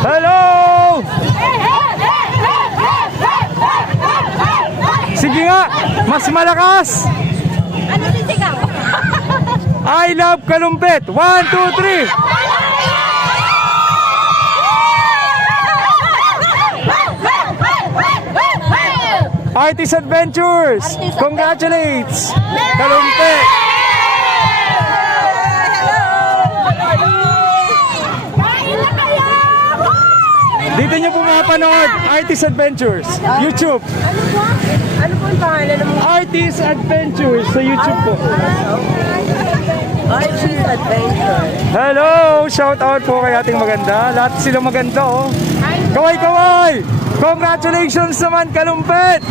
Hello! Sige nga, mas malakas. Ano sisigaw? I love Kalumpit. 1, 2, 3. Artist Adventures. Congratulates. Kalumpit. Dito nyo po mapanood Artist Adventures YouTube. Ano po yung pangalan ng mga Artist Adventures sa YouTube po. Archie's Adventure? Hello! Shout out po kay ating maganda. Lahat sila maganda oh. Kaway! Congratulations naman Kalumpit!